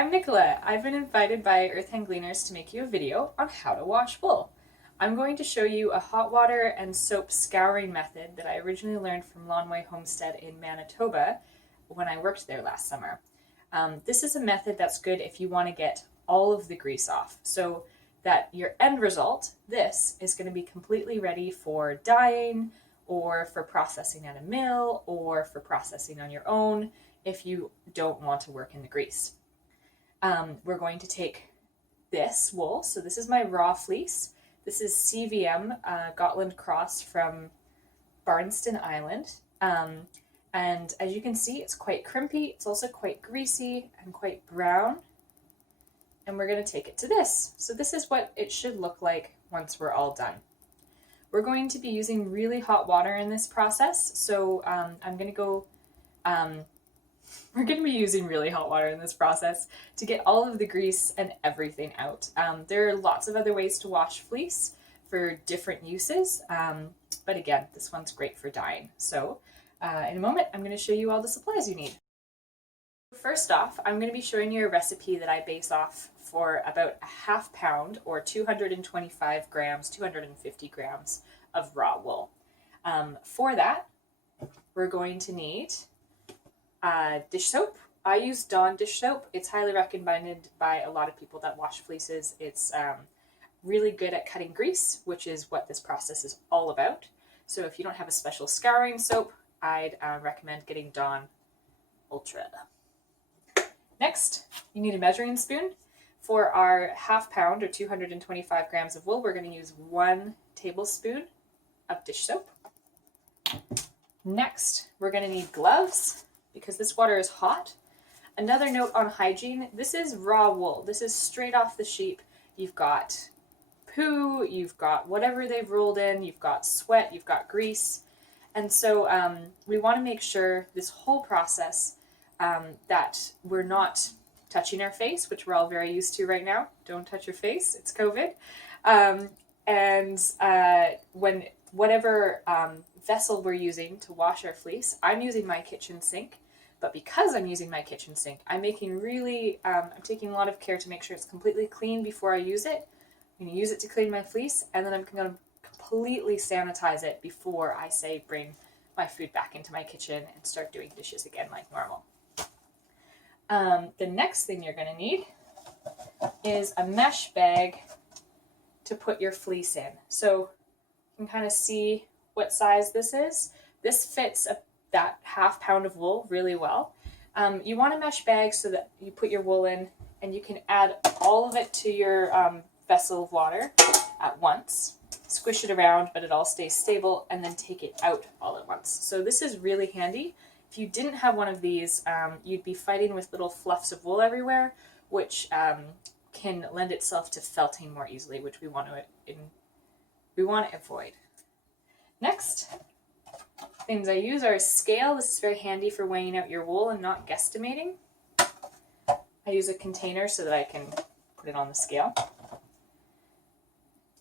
I'm Nicola. I've been invited by Earth Hen Gleaners to make you a video on how to wash wool. I'm going to show you a hot water and soap scouring method that I originally learned from Lanolin Homestead in Manitoba when I worked there last summer. This is a method that's good if you want to get all of the grease off, so that your end result, this, is going to be completely ready for dyeing or for processing at a mill or for processing on your own if you don't want to work in the grease. We're going to take this wool, so this is my raw fleece. This is CVM Gotland Cross from Barnston Island. And as you can see, it's quite crimpy, it's also quite greasy and quite brown. And we're going to take it to this. So this is what it should look like once we're all done. We're going to be using really hot water in this process, so we're going to be using really hot water in this process to get all of the grease and everything out. There are lots of other ways to wash fleece for different uses, but again, this one's great for dyeing. So in a moment, I'm going to show you all the supplies you need. First off, I'm going to be showing you a recipe that I base off for about a half pound or 225 grams, 250 grams of raw wool. For that, we're going to need dish soap. I use Dawn dish soap. It's highly recommended by a lot of people that wash fleeces. It's really good at cutting grease, which is what this process is all about. So if you don't have a special scouring soap, I'd recommend getting Dawn Ultra. Next, you need a measuring spoon. For our half pound or 225 grams of wool, we're going to use 1 tablespoon of dish soap. Next, we're going to need gloves because this water is hot. Another note on hygiene, this is raw wool. This is straight off the sheep. You've got poo, you've got whatever they've rolled in, you've got sweat, you've got grease. And so we want to make sure this whole process that we're not touching our face, which we're all very used to right now. Don't touch your face, it's COVID. When whatever vessel we're using to wash our fleece, I'm using my kitchen sink, but because I'm using my kitchen sink, I'm taking a lot of care to make sure it's completely clean before I use it. I'm going to use it to clean my fleece, and then I'm going to completely sanitize it before I say bring my food back into my kitchen and start doing dishes again like normal. The next thing you're going to need is a mesh bag to put your fleece in. So you can kind of see what size this is. This fits that half pound of wool really well. You want a mesh bag so that you put your wool in and you can add all of it to your vessel of water at once. Squish it around, but it all stays stable, and then take it out all at once. So this is really handy. If you didn't have one of these, you'd be fighting with little fluffs of wool everywhere, which can lend itself to felting more easily, which we want to avoid. Next, things I use are a scale. This is very handy for weighing out your wool and not guesstimating. I use a container so that I can put it on the scale.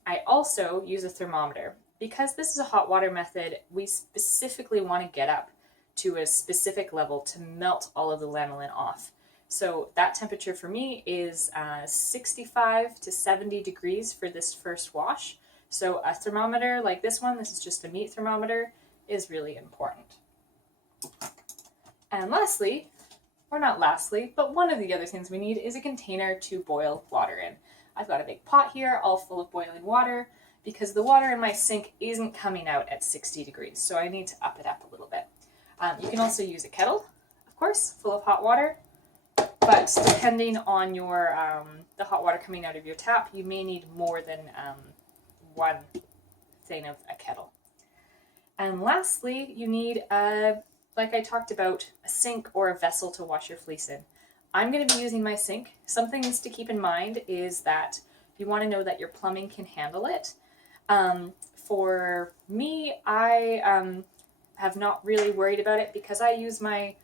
I also use a thermometer. Because this is a hot water method, we specifically want to get up to a specific level to melt all of the lanolin off. So that temperature for me is 65 to 70 degrees for this first wash. So a thermometer like this one, this is just a meat thermometer, is really important. And lastly, or not lastly, but one of the other things we need is a container to boil water in. I've got a big pot here all full of boiling water because the water in my sink isn't coming out at 60 degrees, so I need to up it up a little bit. You can also use a kettle, of course, full of hot water, but depending on your the hot water coming out of your tap, you may need more than one thing of a kettle. And lastly, you need, like I talked about, a sink or a vessel to wash your fleece in. I'm going to be using my sink. Something to keep in mind is that you want to know that your plumbing can handle it. For me, I have not really worried about it because I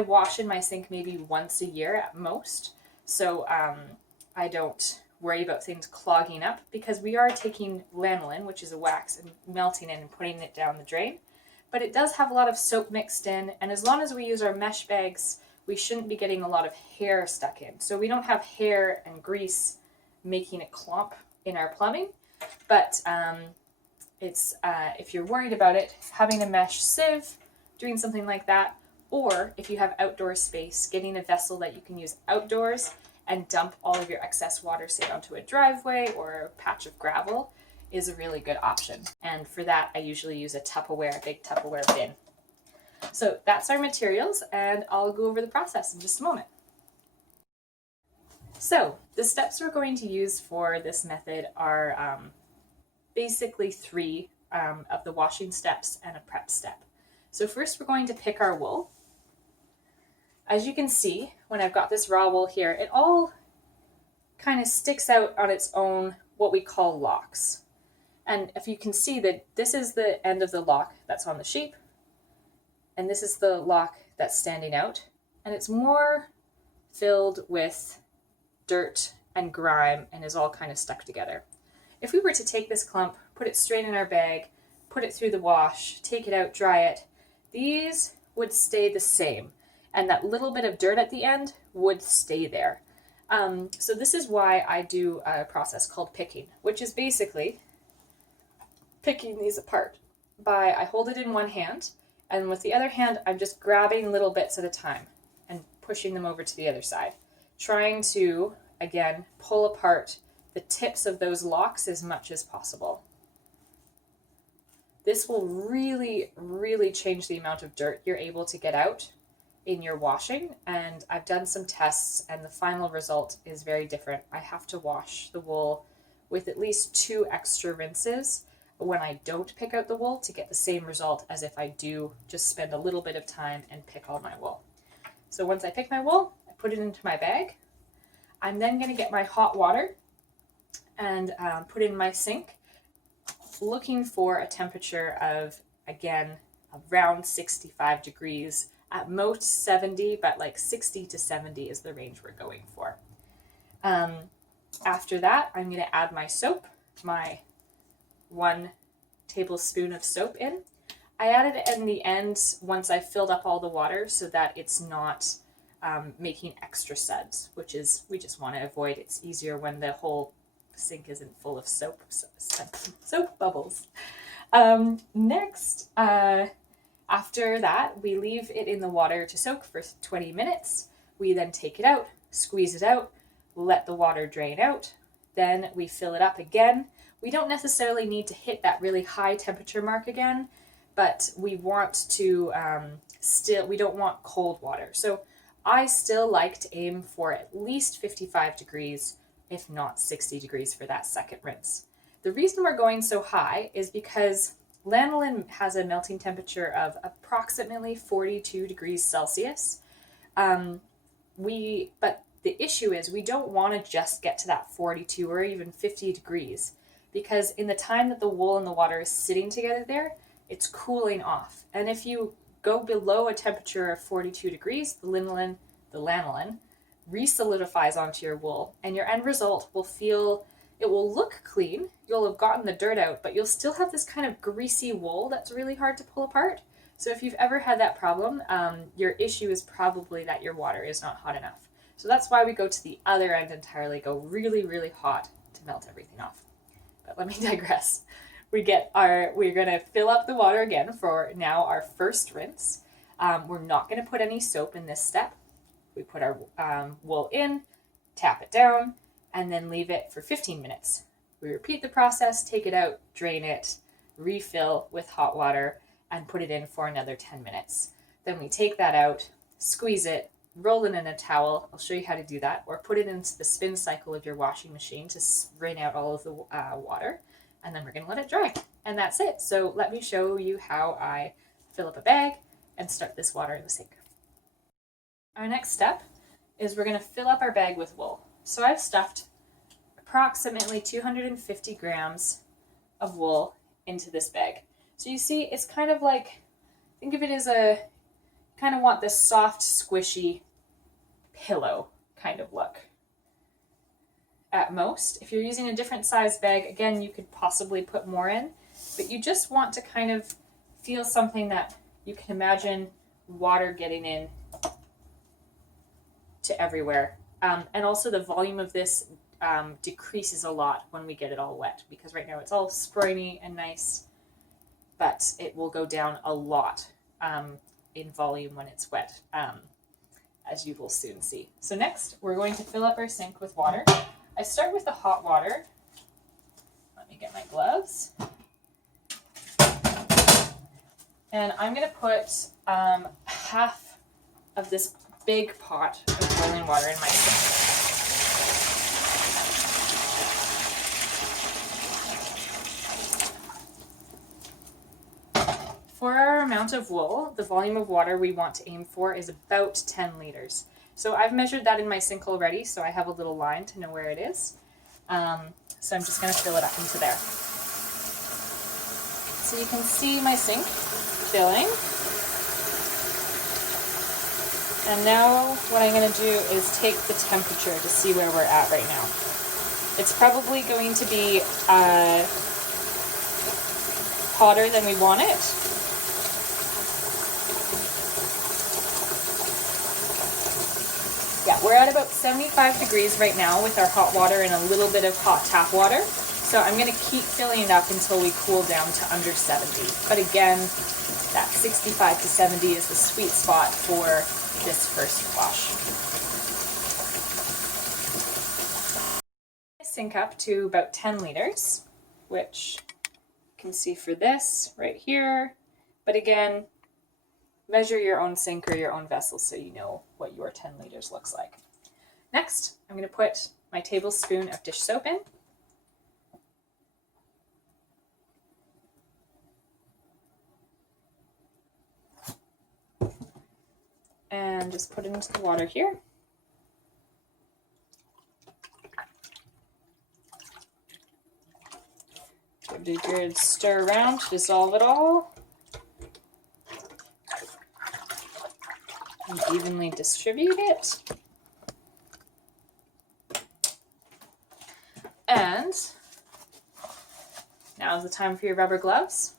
wash in my sink maybe once a year at most. So I don't worry about things clogging up because we are taking lanolin, which is a wax, and melting it and putting it down the drain. But it does have a lot of soap mixed in, and as long as we use our mesh bags we shouldn't be getting a lot of hair stuck in. So we don't have hair and grease making a clump in our plumbing, but if you're worried about it, having a mesh sieve, doing something like that, or if you have outdoor space, getting a vessel that you can use outdoors and dump all of your excess water, say onto a driveway or a patch of gravel, is a really good option. And for that, I usually use a big Tupperware bin. So that's our materials, and I'll go over the process in just a moment. So the steps we're going to use for this method are basically 3 of the washing steps and a prep step. So first we're going to pick our wool. As you can see, when I've got this raw wool here, it all kind of sticks out on its own, what we call locks. And if you can see that this is the end of the lock that's on the sheep, and this is the lock that's standing out, and it's more filled with dirt and grime and is all kind of stuck together. If we were to take this clump, put it straight in our bag, put it through the wash, take it out, dry it, these would stay the same, and that little bit of dirt at the end would stay there. So this is why I do a process called picking, which is basically picking these apart. I hold it in one hand, and with the other hand, I'm just grabbing little bits at a time and pushing them over to the other side, trying to, again, pull apart the tips of those locks as much as possible. This will really, really change the amount of dirt you're able to get out in your washing, and I've done some tests and the final result is very different. I have to wash the wool with at least 2 extra rinses when I don't pick out the wool to get the same result as if I do just spend a little bit of time and pick all my wool. So once I pick my wool, I put it into my bag. I'm then going to get my hot water and put in my sink, looking for a temperature of, again, around 65 degrees, at most 70, but like 60 to 70 is the range we're going for. After that, I'm going to add my soap, my 1 tablespoon of soap in. I added it in the end once I filled up all the water so that it's not making extra suds, which is, we just want to avoid. It's easier when the whole sink isn't full of soap bubbles. Next, after that, we leave it in the water to soak for 20 minutes. We then take it out, squeeze it out, let the water drain out. Then we fill it up again. We don't necessarily need to hit that really high temperature mark again, but we want to we don't want cold water. So I still like to aim for at least 55 degrees, if not 60 degrees for that second rinse. The reason we're going so high is because lanolin has a melting temperature of approximately 42 degrees Celsius. But the issue is we don't want to just get to that 42 or even 50 degrees, because in the time that the wool and the water is sitting together there, it's cooling off. And if you go below a temperature of 42 degrees, the lanolin re-solidifies onto your wool, and your end result it will look clean. You'll have gotten the dirt out, but you'll still have this kind of greasy wool that's really hard to pull apart. So if you've ever had that problem, your issue is probably that your water is not hot enough. So that's why we go to the other end entirely, go really, really hot to melt everything off. But let me digress. We're going to fill up the water again for now our first rinse. We're not going to put any soap in this step. We put our wool in, tap it down, and then leave it for 15 minutes. We repeat the process, take it out, drain it, refill with hot water, and put it in for another 10 minutes. Then we take that out, squeeze it, roll it in a towel. I'll show you how to do that, or put it into the spin cycle of your washing machine to drain out all of the water, and then we're going to let it dry. And that's it. So let me show you how I fill up a bag and start this water in the sink. Our next step is we're going to fill up our bag with wool. So I've stuffed approximately 250 grams of wool into this bag. So you see, it's kind of like, think of it as kind of want this soft, squishy pillow kind of look. At most, if you're using a different size bag, again, you could possibly put more in, but you just want to kind of feel something that you can imagine water getting in to everywhere. And also the volume of this decreases a lot when we get it all wet, because right now it's all springy and nice, but it will go down a lot in volume when it's wet, as you will soon see. So next, we're going to fill up our sink with water. I start with the hot water. Let me get my gloves. And I'm going to put half of this big pot of boiling water in my sink. For our amount of wool, the volume of water we want to aim for is about 10 liters. So I've measured that in my sink already, so I have a little line to know where it is. So I'm just going to fill it up into there. So you can see my sink filling. And now what I'm going to do is take the temperature to see where we're at right now. It's probably going to be hotter than we want it. Yeah, we're at about 75 degrees right now with our hot water and a little bit of hot tap water. So I'm going to keep filling it up until we cool down to under 70. But again, that 65 to 70 is the sweet spot for this first wash. Sink up to about 10 liters, which you can see for this right here. But again, measure your own sink or your own vessel so you know what your 10 liters looks like. Next, I'm going to put my tablespoon of dish soap in. And just put it into the water here. Give it a good stir around to dissolve it all. And evenly distribute it. And now is the time for your rubber gloves.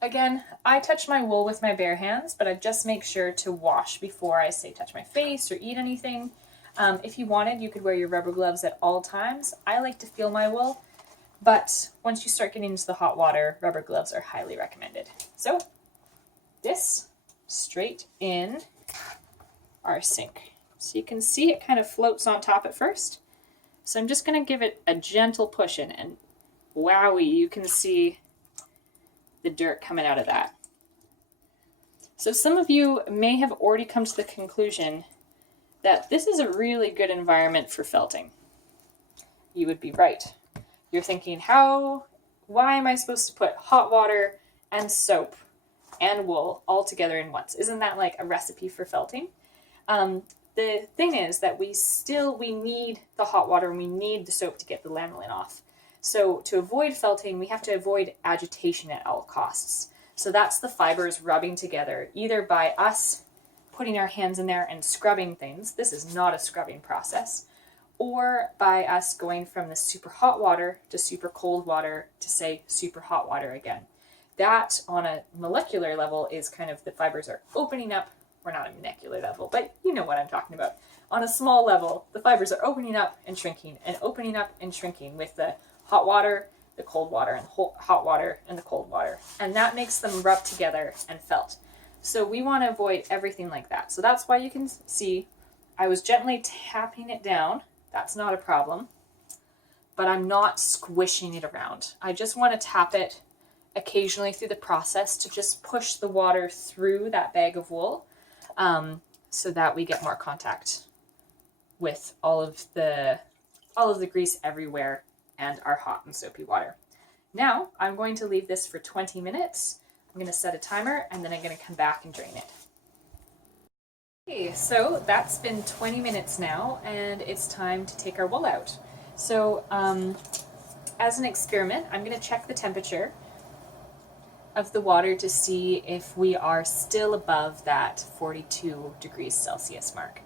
Again, I touch my wool with my bare hands, but I just make sure to wash before I say touch my face or eat anything. If you wanted, you could wear your rubber gloves at all times. I like to feel my wool, but once you start getting into the hot water, rubber gloves are highly recommended. So this straight in our sink. So you can see it kind of floats on top at first. So I'm just going to give it a gentle push in, and wowie, you can see the dirt coming out of that. So some of you may have already come to the conclusion that this is a really good environment for felting. You would be right. You're thinking, why am I supposed to put hot water and soap and wool all together in once? Isn't that like a recipe for felting? The thing is that we need the hot water and we need the soap to get the lanolin off. So to avoid felting, we have to avoid agitation at all costs. So that's the fibers rubbing together, either by us putting our hands in there and scrubbing things. This is not a scrubbing process. Or by us going from the super hot water to super cold water to, say, super hot water again. That, on a molecular level, is kind of the fibers are opening up. We're not a molecular level, but you know what I'm talking about. On a small level, the fibers are opening up and shrinking and opening up and shrinking with the hot water, the cold water, and the hot water and the cold water. And that makes them rub together and felt. So we want to avoid everything like that. So that's why you can see I was gently tapping it down. That's not a problem. But I'm not squishing it around. I just want to tap it occasionally through the process to just push the water through that bag of wool, so that we get more contact with all of the grease everywhere and our hot and soapy water. Now I'm going to leave this for 20 minutes. I'm going to set a timer and then I'm going to come back and drain it. Okay, so that's been 20 minutes now and it's time to take our wool out. So as an experiment, I'm going to check the temperature of the water to see if we are still above that 42 degrees Celsius mark.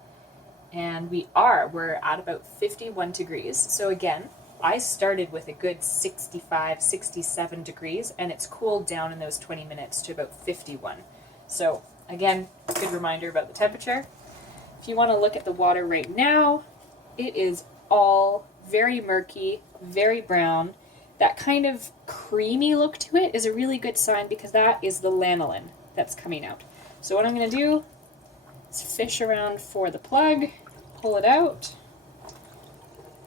And we're at about 51 degrees. So again, I started with a good 65, 67 degrees and it's cooled down in those 20 minutes to about 51. So Again, good reminder about the temperature. If you want to look at the water right now, it is all very murky, very brown. That kind of creamy look to it is a really good sign because that is the lanolin that's coming out. So what I'm going to do is fish around for the plug, pull it out.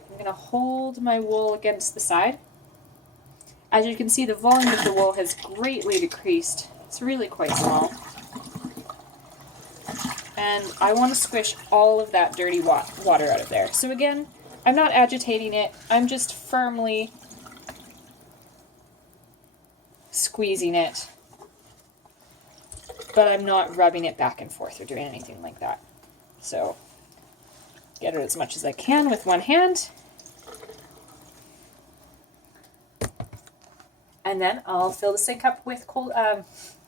I'm going to hold my wool against the side. As you can see, the volume of the wool has greatly decreased. It's really quite small. And I want to squish all of that dirty water out of there. So again, I'm not agitating it, I'm just firmly squeezing it, but I'm not rubbing it back and forth or doing anything like that. So get it as much as I can with one hand. And then I'll fill the sink up with cold,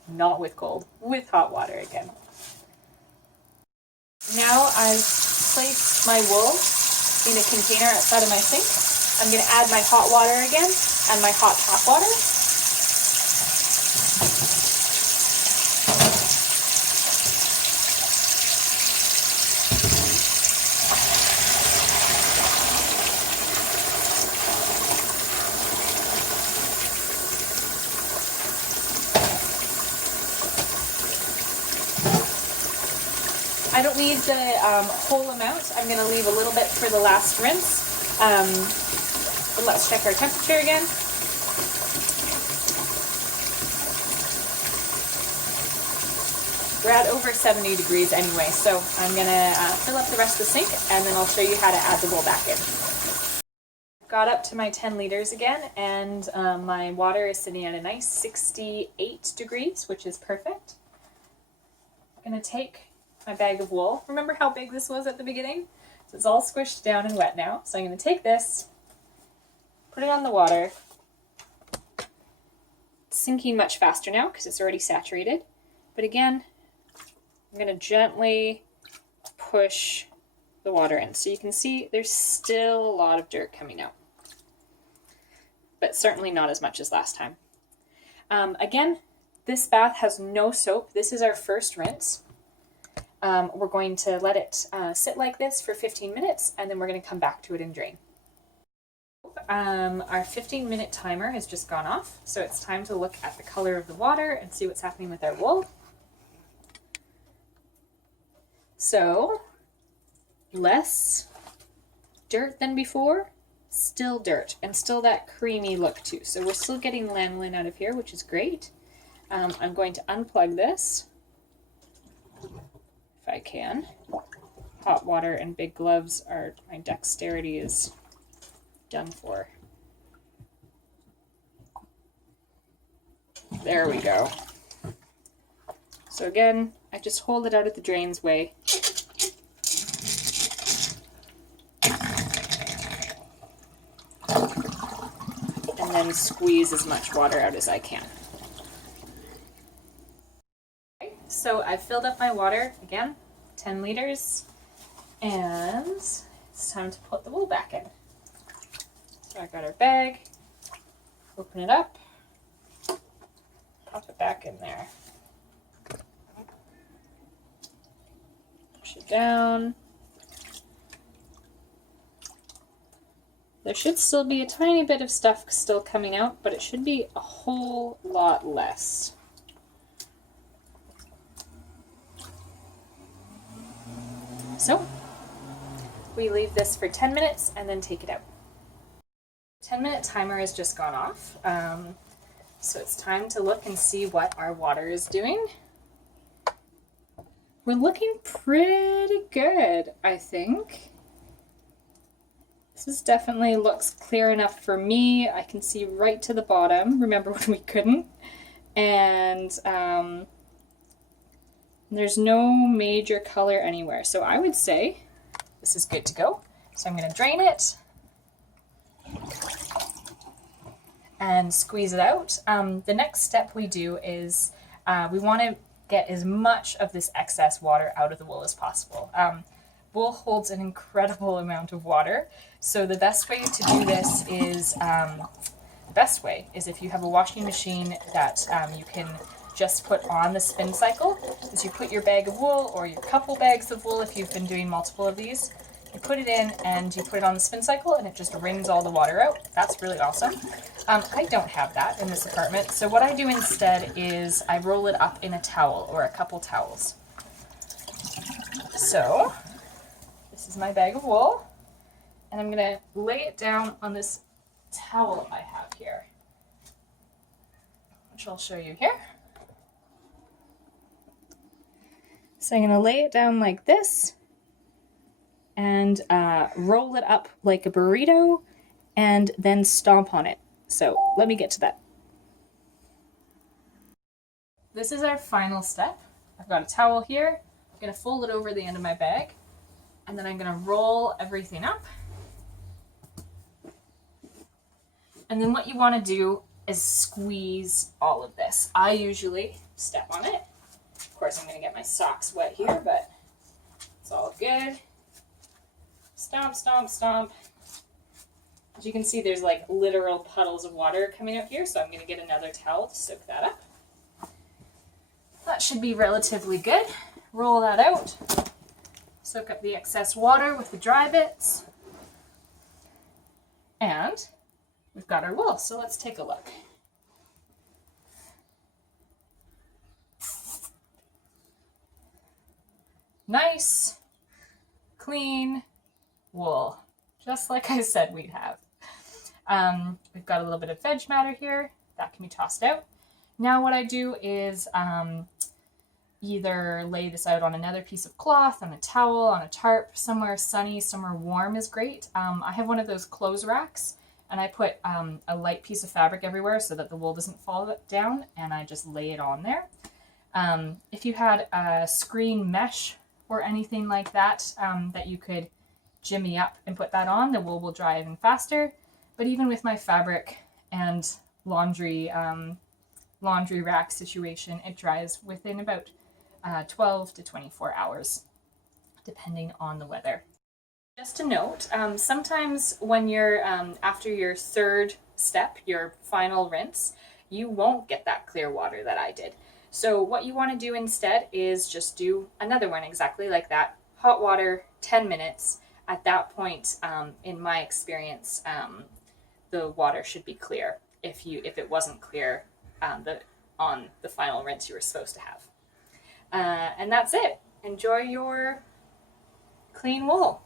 not with cold, with hot water again. Now I've placed my wool in a container outside of my sink. I'm going to add my hot water again and my hot tap water. I don't need the whole amount. I'm going to leave a little bit for the last rinse. But let's check our temperature again. We're at over 70 degrees anyway, so I'm going to fill up the rest of the sink and then I'll show you how to add the wool back in. Got up to my 10 liters again, and my water is sitting at a nice 68 degrees, which is perfect. I'm going to take my bag of wool. Remember how big this was at the beginning? So it's all squished down and wet now. So I'm going to take this, put it on the water. It's sinking much faster now because it's already saturated. But again, I'm going to gently push the water in. So you can see there's still a lot of dirt coming out, but certainly not as much as last time. Again, this bath has no soap. This is our first rinse. We're going to let it sit like this for 15 minutes, and then we're going to come back to it and drain. Our 15-minute timer has just gone off, so it's time to look at the color of the water and see what's happening with our wool. So, less dirt than before, still dirt, and still that creamy look too. So we're still getting lanolin out of here, which is great. I'm going to unplug this. If I can. Hot water and big gloves are, my dexterity is done for. There we go. So again, I just hold it out of the drain's way. And then squeeze as much water out as I can. So I've filled up my water, again, 10 liters, and it's time to put the wool back in. So I got our bag, open it up, pop it back in there. Push it down. There should still be a tiny bit of stuff still coming out, but it should be a whole lot less. So, we leave this for 10 minutes and then take it out. 10-minute timer has just gone off, so it's time to look and see what our water is doing. We're looking pretty good, I think. This definitely looks clear enough for me. I can see right to the bottom. Remember when we couldn't? And there's no major color anywhere. So I would say this is good to go. So I'm going to drain it and squeeze it out. The next step we do is we want to get as much of this excess water out of the wool as possible. Wool holds an incredible amount of water. So the best way to do this is, if you have a washing machine that you can just put on the spin cycle is you put your bag of wool or your couple bags of wool if you've been doing multiple of these. You put it in and you put it on the spin cycle and it just wrings all the water out. That's really awesome. I don't have that in this apartment, so what I do instead is I roll it up in a towel or a couple towels. So this is my bag of wool, and I'm going to lay it down on this towel I have here, which I'll show you here. So I'm going to lay it down like this and roll it up like a burrito and then stomp on it. So let me get to that. This is our final step. I've got a towel here. I'm going to fold it over the end of my bag, and then I'm going to roll everything up. And then what you want to do is squeeze all of this. I usually step on it. Of course, I'm going to get my socks wet here, but it's all good. Stomp, stomp, stomp. As you can see, there's like literal puddles of water coming out here, so I'm going to get another towel to soak that up. That should be relatively good. Roll that out. Soak up the excess water with the dry bits. And we've got our wool, so let's take a look. Nice, clean wool, just like I said we'd have. We've got a little bit of veg matter here. That can be tossed out. Now what I do is either lay this out on another piece of cloth, on a towel, on a tarp, somewhere sunny, somewhere warm is great. I have one of those clothes racks, and I put a light piece of fabric everywhere so that the wool doesn't fall down, and I just lay it on there. If you had a screen mesh or anything like that that you could jimmy up and put that on, the wool will dry even faster. But even with my fabric and laundry rack situation, it dries within about 12 to 24 hours, depending on the weather. Just a note, sometimes when you're after your third step, your final rinse, you won't get that clear water that I did. So what you want to do instead is just do another one exactly like that. Hot water, 10 minutes. At that point, in my experience, the water should be clear if it wasn't clear on the final rinse you were supposed to have. And that's it. Enjoy your clean wool.